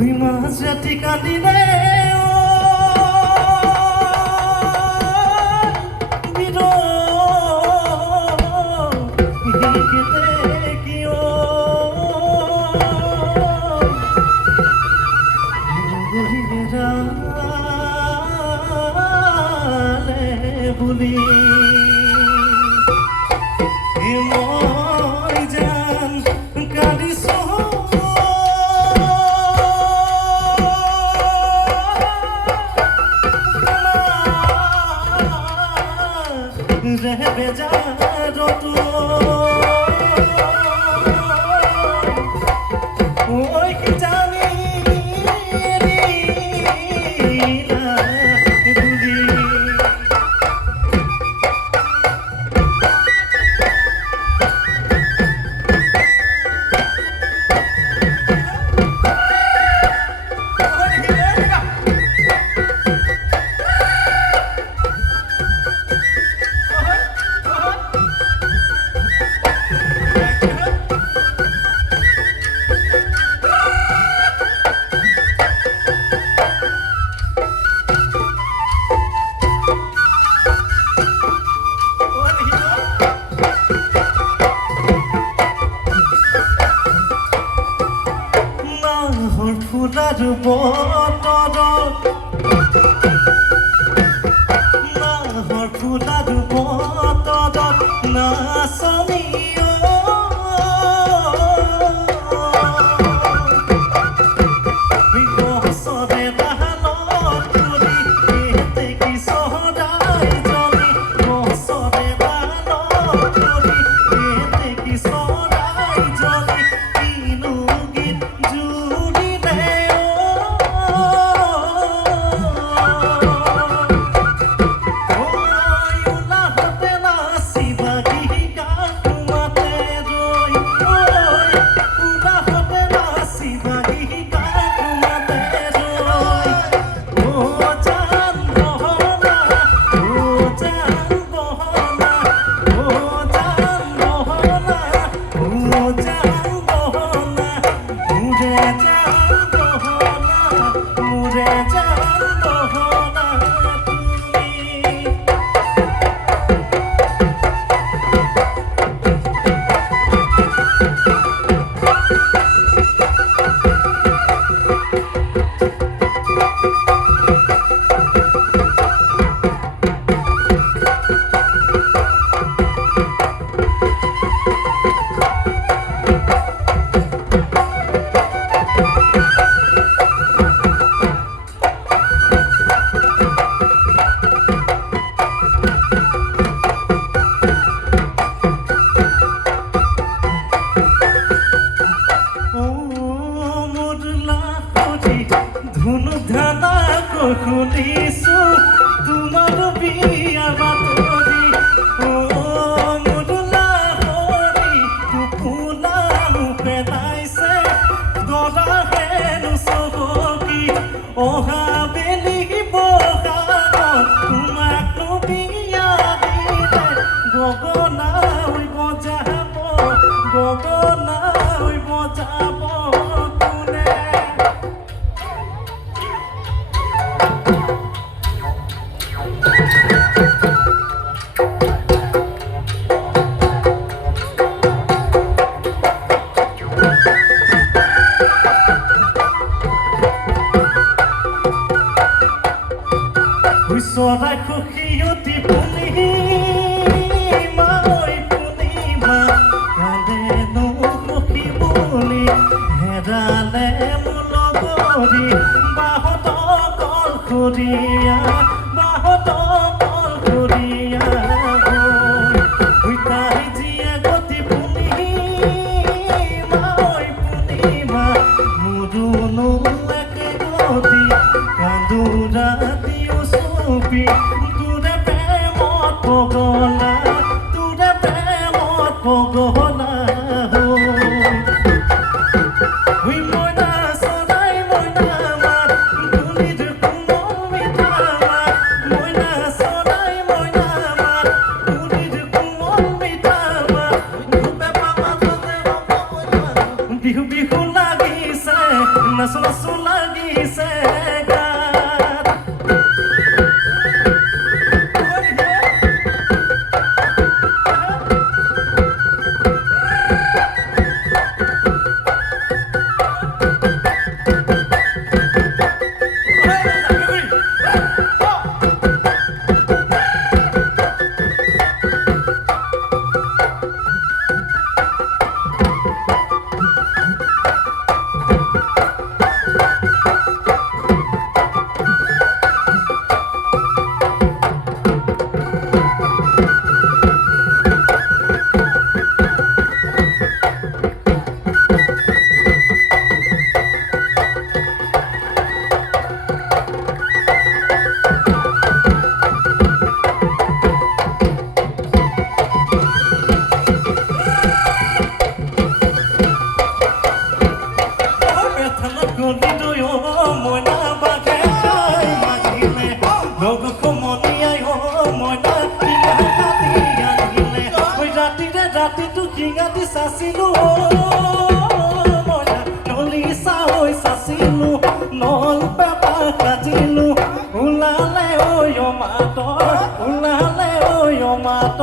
মাছ ৰাতি কান্দিলে বুলি মই জান কান্দিছো বেজাৰতো ঐ কি জানি ফুলাৰ বতৰত নাহৰ ফুলাৰ বতৰত নাচনি গছৰে ডালত তুলি এতে কি চৰাই জনী গছৰে ডালত তুলি এতে কি চৰাই জনী কিনো গীত শুনিছো তোমাৰ বিয়া বাতৰি মুদলা হৰি কুকুলা পেলাইছে দৰা হেনো চবকি অহা বেলি বগানত তোমাকনো বিয়া দিলে গগনা হৈ বজাব গগনা হৈ বজাব চৰাই সখীয়তী পূৰ্ণিমা ঐ পূৰ্ণিমা কান্দেনো সখী বুলি হেৰালে মোৰ লগৰী বাহঁত কল খৰীয়া বাহঁত কল খৰীয়া ঐ তাই জীয়া গতি পূৰ্ণিমা ঐ পূৰ্ণিমা মোৰোনো একে গতি কান্দো ৰাতি তোৰে প্ৰেমত পগলা তোৰে প্ৰেমত পগলা মইনা চৰাই মইনা মাত তুলিৰ কোমল মিঠা মাত মইনা চৰাই মইনা মাত তুলিৰ কোমল মিঠা মাত বিহু বিহু লাগিছে নাচ নাচ থালত গলিলৈ মইনা বাঘে খাই মাৰিলে লগক মনিয়াই মইনা টিঙা কাটি আনিলে ৰাতিৰে ৰাতিটো টিঙাটি চাচিলো মইনা নলি চাই চাচিলো নল পেপা কাটিলো ওলালে মাতৰ মাত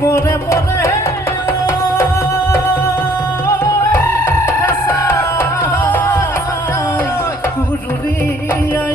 পৰে পৰে কুৰুৰিয়া